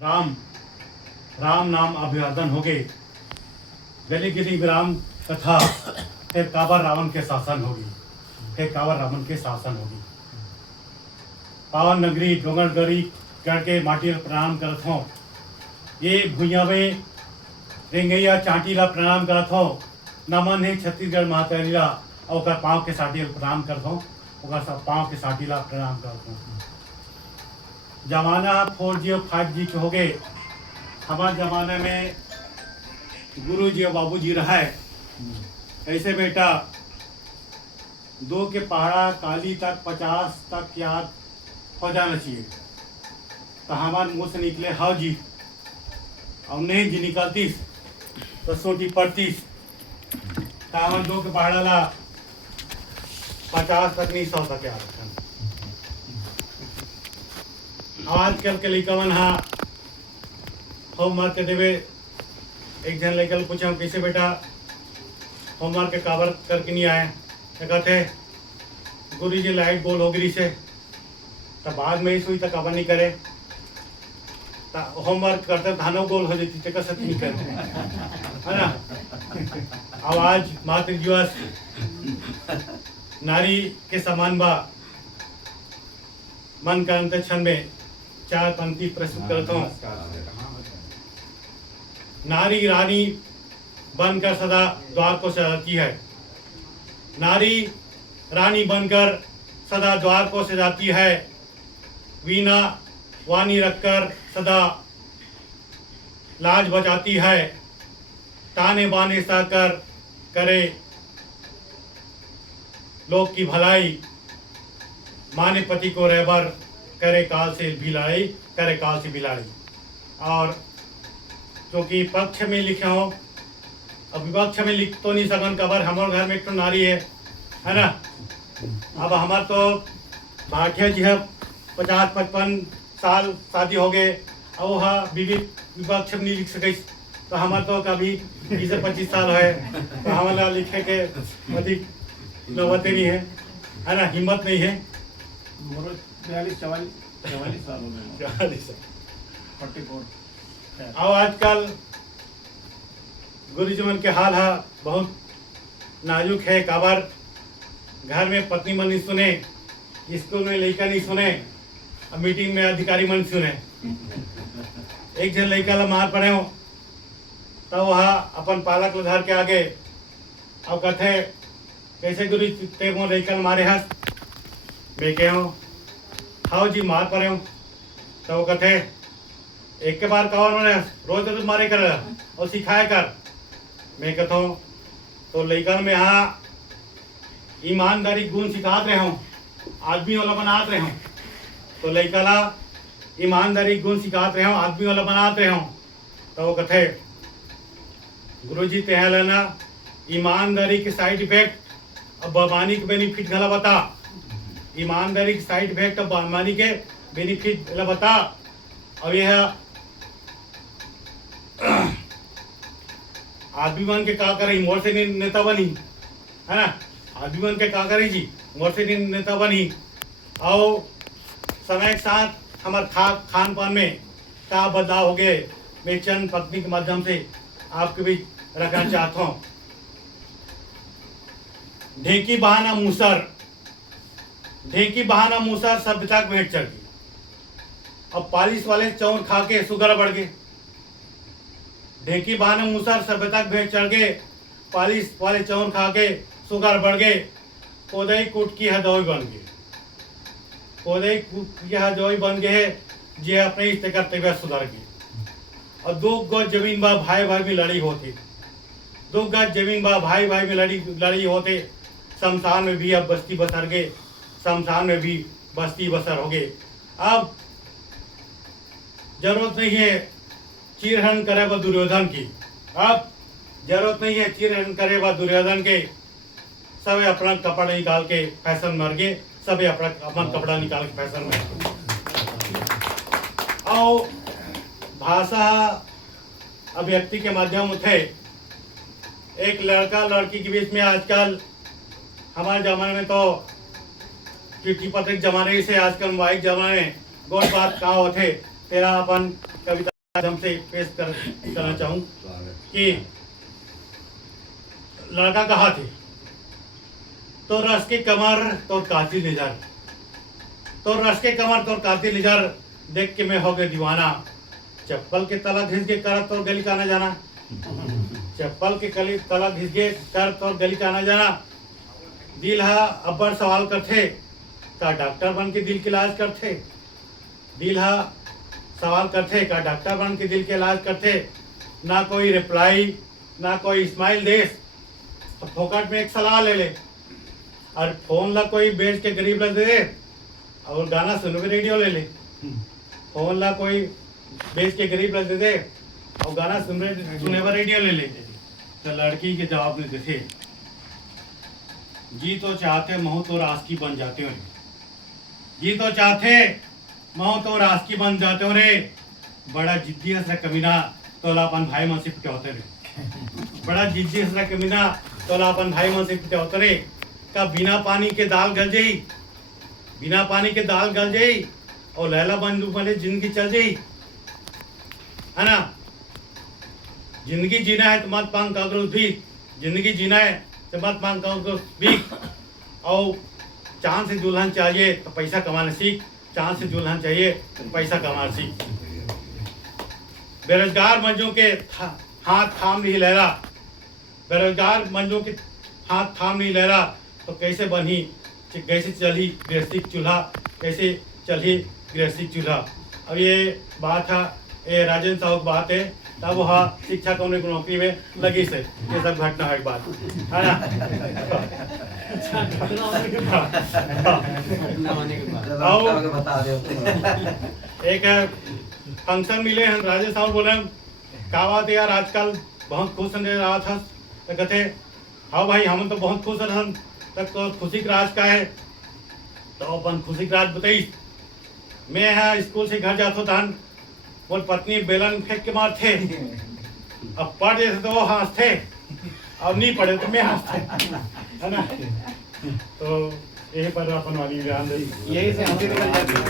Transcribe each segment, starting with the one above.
राम राम नाम अभिवादन हो गए, गली गली विराम कथा, फिर काबर रावण के शासन होगी, फिर काबर रावण के शासन होगी। पावन नगरी डोंगरगढ़ी गढ़ के माटी ला प्रणाम करत हूँ, ये भुइया में रेंगैया चाटी ला प्रणाम करत हूँ। नमन है छत्तीसगढ़ महातारी ला और ओकर पाँव के साटी ला प्रणाम करत हूँ, ओकर सब पाँव के साटी ला प्रणाम करत हूँ। जमाना 4G और 5G के हो गए। हमारे ज़माने में गुरु जी और बाबू जी रहा है। ऐसे बेटा 2 के पहाड़ा काली तक 50 तक याद हो जाना चाहिए। तो हमारे मुँह से निकले हाँ जी, और नहीं जी निकलतीस तो सोटी पड़तीस। तो हमारे 2 के पहाड़ा ला 50 तक नहीं 100 तक याद रखना। आजकल के लइकवन हा होमवर्क के देवे। एक जन लइका पूछा कैसे बेटा होमवर्क के काबर करके नहीं आए, तो कहते गुरु जी लाइट गोल हो गई से, तो बाद में ही सुई तक काबर नहीं करे, तो होमवर्क करते धानो गोल हो जाती तो कसत नहीं करे, है ना। अब आज मातृ दिवस नारी के समान बा। मन का अंतक्षण में 4 पंक्ति प्रस्तुत करता हूँ। नारी रानी बनकर सदा द्वार को सजाती है, नारी रानी बनकर सदा द्वार को सजाती है। वीणा वाणी रखकर सदा लाज बचाती है। ताने बाने सहकर करे लोग की भलाई, माने पति को रहबर करे काल से भी लड़ाई, करे काल से भी लड़ाई। और क्योंकि पक्ष में लिखे हो, अब विपक्ष में लिख तो नहीं सकन कबर हमारे घर में एक तो नारी है ना। अब हमार तो भाटिया जी है 50-55 साल शादी हो गए, और वह विपक्ष में नहीं लिख सके, तो हमार तो कभी 20 से 25 साल है, तो हमारा लिखे के अधिक नौबत नहीं है ना, हिम्मत नहीं है। 44 साल हो गए। 44 44। और आजकल गुरुजीवन के हाल है बहुत नाजुक है। काबर घर में पत्नी मन नहीं सुने, स्कूल में लड़का नहीं सुने, और मीटिंग में अधिकारी मन सुने। एक जन लड़का ला मार पड़े हो तो वह अपन पालक धर के आगे और कहते कैसे गुरु ते मोर लड़का मारे हस, मैं कह हूँ हाँ जी मार पड़े हूँ। तो वो कहते एक के बार कवर मारे रोज रोज मारे कर और सिखाया कर। मैं कहता हूँ तो लड़कन में यहाँ ईमानदारी गुण सिखाते रहे हूँ, आदमी वाला बनाते रहे हूँ। तो लड़का ला ईमानदारी गुण सिखाते रहे हूँ, आदमी वाला बनाते रहे हूँ। तो वो कहते गुरु जी ते लेना ईमानदारी के साइड इफेक्ट और बदमानी के बेनिफिट गला बता। ईमानदारी के साइड इफेक्ट और बदमानी के बेनिफिट गला बता। और यह आदमी बन के का करे मोर से नेता बनी, है ना। आदमी बन के का करे जी मोर से नेता बनी। और समय के साथ हमारे खान पान में का बदलाव हो गए, मैं चंद पत्नी के माध्यम से आपके बीच रखना चाहता हूँ। ढेकी बहाना मूसर, ढेकी बहाना मूसर सभ्यता की भेंट चढ़ गई। अब पालिस वाले चौर खा के सुगर बढ़ गए। ढेकी बहाना मूसर सभ्यता की भेंट चढ़ गए, पालिस वाले चौर खा के सुगर बढ़ गए। कोदई कूट की हदोई बन गए, कोदई कूट की हदोई बन गए जे अपने इस्ते करते हुए सुधर गए। और 2 गज जमीन बा भाई भाई में लड़ी होती, 2 गज जमीन बा भाई भाई में लड़ी होते। शमशान में भी अब बस्ती बसर गए, शमशान में भी बस्ती बसर हो गए। अब जरूरत नहीं है चीरहरण करे व दुर्योधन की, अब जरूरत नहीं है चीरहरण करे व दुर्योधन के। सब अपना कपड़ा निकाल के फैशन मर गए, सब अपना कपड़ा निकाल के फैशन में। और भाषा अभिव्यक्ति के माध्यम थे। एक लड़का लड़की के बीच में आजकल हमारे जमाने में तो चिट्ठी पत्र जमाने से आजकल मोबाइल जमाने में गोल बात कहा होते तेरा अपन कविता माध्यम से पेश करना चाहूँ कि लड़का कहा थे तो रस की कमर तो कातिल निजर, तो रस के कमर तो कातिल निजर, देख के मैं हो गया दीवाना। चप्पल के तला घिस के कर तो गली का ना जाना, चप्पल के कली तला घिस के कर तो गली का ना जाना। दिल हा अब्बर सवाल करते का डॉक्टर बन के दिल के इलाज करते, दिल हा सवाल करते का डॉक्टर बन के दिल के इलाज करते। ना कोई रिप्लाई ना कोई स्माइल देस, तो फोकट में एक सलाह ले ले और फोन ला कोई बेच के गरीब ला दे दे और गाना सुनो के रेडियो ले ले। फोन ला कोई बेच के गरीब ला दे दे और गाना सुने पर रेडियो ले ले। तो लड़की के जवाब में देते जी तो चाहते महू तो रास्की बन जाते हो रे, जी तो चाहते महू तो रास्की बन जाते हो रे। बड़ा जिद्दी हसरा कमीना तो अपन भाई मन से पिटाते रे, बड़ा जिद्दी हसरा कमीना तो अपन भाई मन से पिटाते रे। का बिना पानी के दाल गल जाई, बिना पानी के दाल गल जाई और लैला बंदू बने जिंदगी चल जाई, है ना। जिंदगी जीना है तो मत मांग कागरों भी, जिंदगी जीना है तो मत मांग कागरों भी। और चांद से दुल्हन चाहिए तो पैसा कमाना सीख, चांद से दुल्हन चाहिए तो पैसा कमाना सीख। बेरोजगार मंजों के हाथ थाम नहीं ले रहा, बेरोजगार मंजों के हाथ थाम नहीं ले रहा। तो कैसे बनी कैसे चली गृहस्थी चूल्हा, कैसे चली गृहस्थी चूल्हा। अब ये बात है, ये राजेंद्र साहब की बात है, तब वह शिक्षा को नौकरी में लगी से ये सब घटना है बात, है ना। एक फंक्शन मिले हैं, राजेंद्र साहब बोले क्या बात है यार आजकल बहुत खुश रहा था। तो कहते हाँ भाई हम तो बहुत खुश हैं, तक तो खुशी का राज का है। तो अपन खुशी का राज बताई। मैं है स्कूल से घर जाता था, मोर पत्नी बेलन फेंक के मारते, अब पढ़ जाते तो वो हंसते और नहीं पढ़े तो मैं हंसते, है ना। तो यही पर अपन वाली ध्यान दे, यही से हंसी निकल जाती है,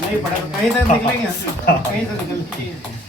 नहीं पढ़ा तो कहीं से निकलेंगे, कहीं से निकलेंगे।